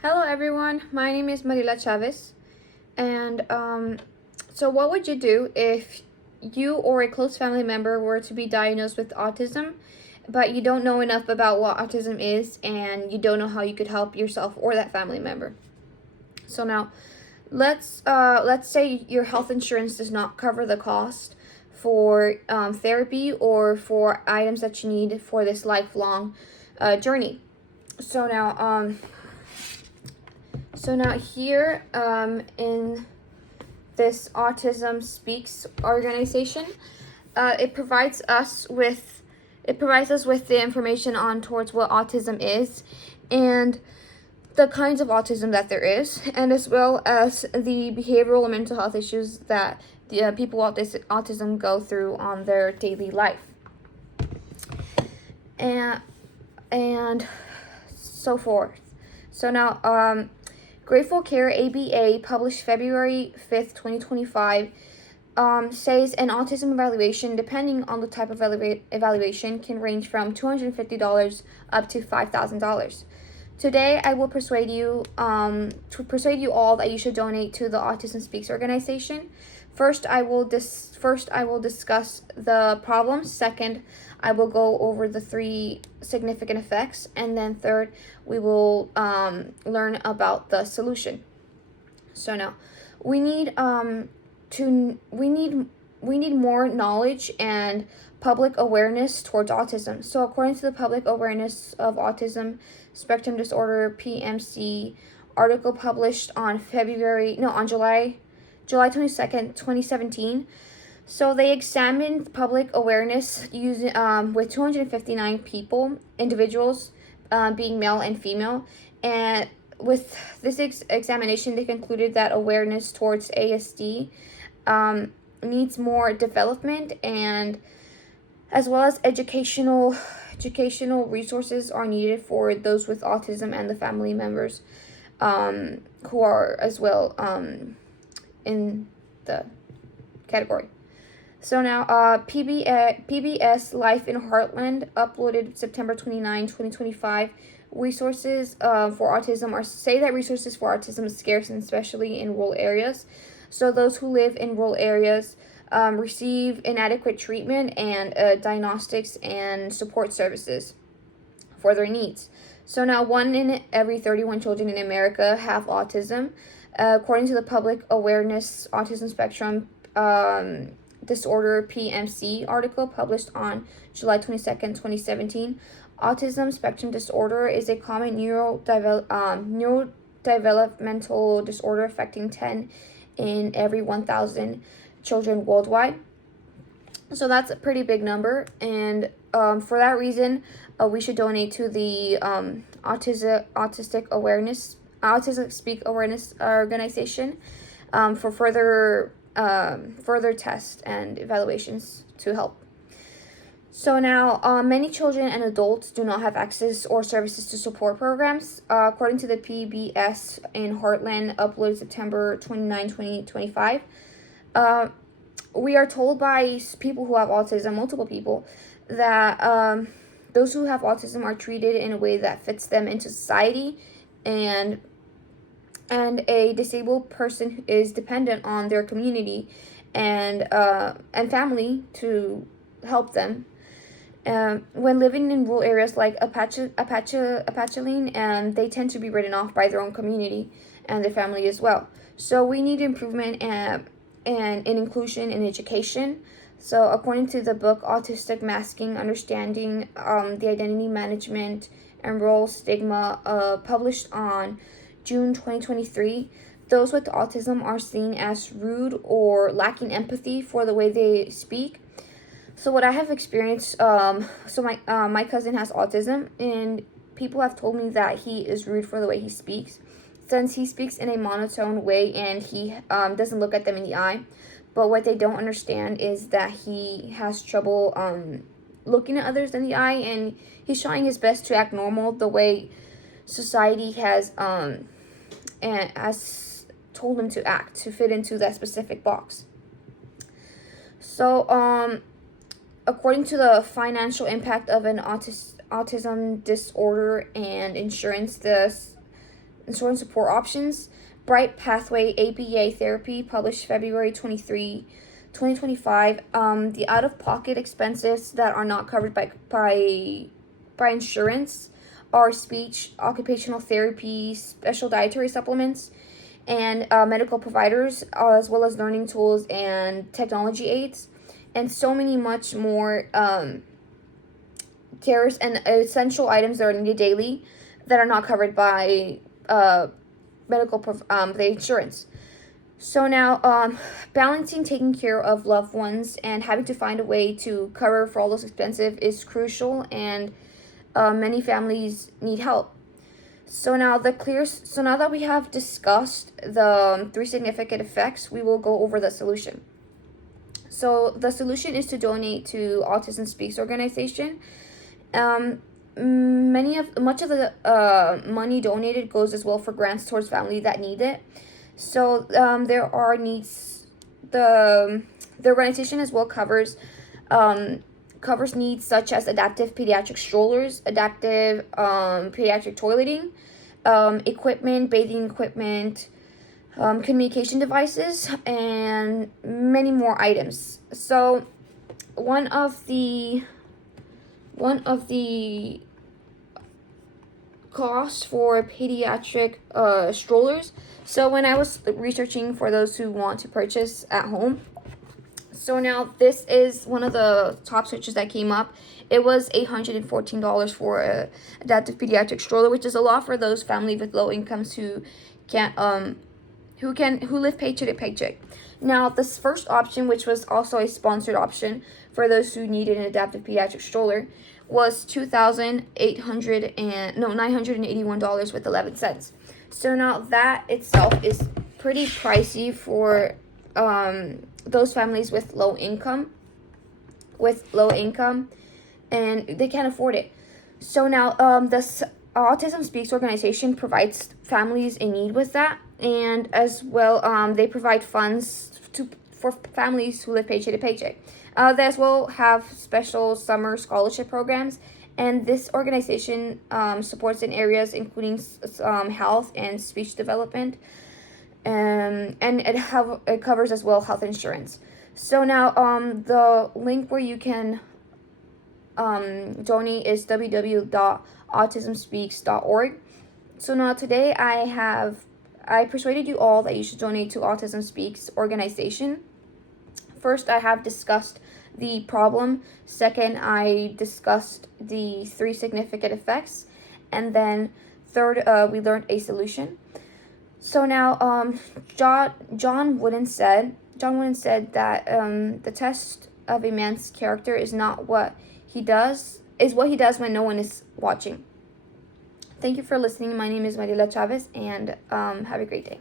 Hello everyone, my name is Marila Chavez, and so what would you do if you or a close family member were to be diagnosed with autism, but you don't know enough about what autism is and you don't know how you could help yourself or that family member? So now, let's say your health insurance does not cover the cost for therapy or for items that you need for this lifelong journey. So now, here in this Autism Speaks organization, it provides us with the information on towards what autism is and the kinds of autism that there is, and as well as the behavioral and mental health issues that the people with autism go through on their daily life, and so forth. So now, Grateful Care ABA, published February 5th, 2025, says an autism evaluation, depending on the type of evaluation, can range from $250 up to $5,000. Today, I will persuade you all that you should donate to the Autism Speaks organization. First, I will discuss the problems. Second, I will go over the 3 significant effects, and then third, we will learn about the solution. So now, we need more knowledge and public awareness towards autism. So according to the Public Awareness of Autism Spectrum Disorder (PMC) article published on July 22nd, 2017. So they examined public awareness using with 259 individuals, being male and female, and with this examination, they concluded that awareness towards ASD needs more development, and as well as educational resources are needed for those with autism and the family members who are as well in the category. So now, PBS Life in Heartland uploaded September 29, 2025. Resources for autism say that resources for autism is scarce, and especially in rural areas. So those who live in rural areas receive inadequate treatment and diagnostics and support services for their needs. So now, 1 in every 31 children in America have autism. According to the Public Awareness Autism Spectrum Disorder (PMC) article published on July 22nd, 2017, autism spectrum disorder is a common neurodevelopmental disorder affecting 10 in every 1,000 children worldwide. So that's a pretty big number, and for that reason, we should donate to the Autism Speak Awareness organization for further tests and evaluations to help. So now, many children and adults do not have access or services to support programs. According to the PBS in Heartland, uploaded September 29, 2025, we are told by people who have autism, multiple people, that those who have autism are treated in a way that fits them into society, and a disabled person is dependent on their community and family to help them. When living in rural areas like Apacheline, they tend to be written off by their own community and their family as well. So we need improvement and in inclusion in education. So according to the book Autistic Masking, Understanding the Identity Management and Role Stigma, published on June 2023, those with autism are seen as rude or lacking empathy for the way they speak. So what I have experienced, my cousin has autism, and people have told me that he is rude for the way he speaks, since he speaks in a monotone way and he doesn't look at them in the eye. But what they don't understand is that he has trouble looking at others in the eye, and he's trying his best to act normal the way society has told him to act, to fit into that specific box. So according to the financial impact of an autism disorder and insurance, insurance support options. Bright Pathway ABA Therapy, published February 23, 2025. The out-of-pocket expenses that are not covered by insurance are speech, occupational therapy, special dietary supplements, and medical providers, as well as learning tools and technology aids, and so many much more cares and essential items that are needed daily that are not covered by the insurance. So now, balancing taking care of loved ones and having to find a way to cover for all those expenses is crucial, and many families need help. So now that we have discussed the 3 significant effects, we will go over the solution. So the solution is to donate to Autism Speaks organization. Much of the money donated goes as well for grants towards families that need it. So there are needs. The organization as well covers needs such as adaptive pediatric strollers, adaptive pediatric toileting, equipment, bathing equipment, communication devices, and many more items. So one of the costs for pediatric strollers. So when I was researching for those who want to purchase at home, so now this is one of the top searches that came up. It was $814 for a adaptive pediatric stroller, which is a lot for those families with low incomes who live paycheck to paycheck. Now, this first option, which was also a sponsored option for those who needed an adaptive pediatric stroller, was $981 with 11 cents. So now that itself is pretty pricey for those families with low income, and they can't afford it. So now the Autism Speaks organization provides families in need with that, and as well they provide funds for families who live paycheck to paycheck. They as well have special summer scholarship programs, and this organization supports in areas including health and speech development, and it covers as well health insurance. So now the link where you can donate is www.autismspeaks.org. So now today I persuaded you all that you should donate to Autism Speaks organization. First, I have discussed the problem. Second, I discussed the 3 significant effects. And then third, we learned a solution. So now, John Wooden said that the test of a man's character is what he does when no one is watching. Thank you for listening. My name is Mariela Chavez, and have a great day.